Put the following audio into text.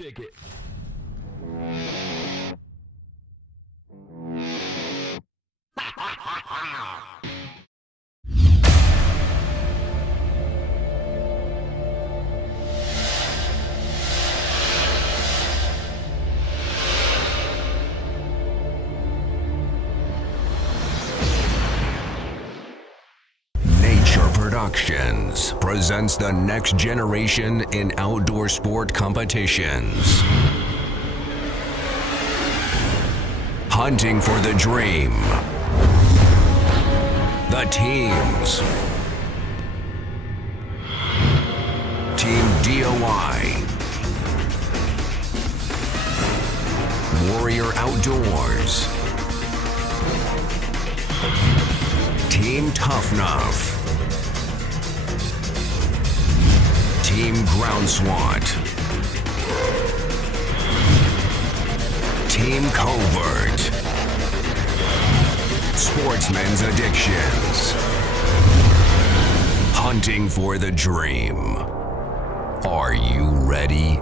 Kick it. Nature Productions presents the next generation in outdoor sport competitions. Hunting for the Dream. The teams. Team DOI. Warrior Outdoors. Team Tough Nuff. Team Ground SWAT. Team Covert. Sportsman's Addictions. Hunting for the Dream. Are you ready?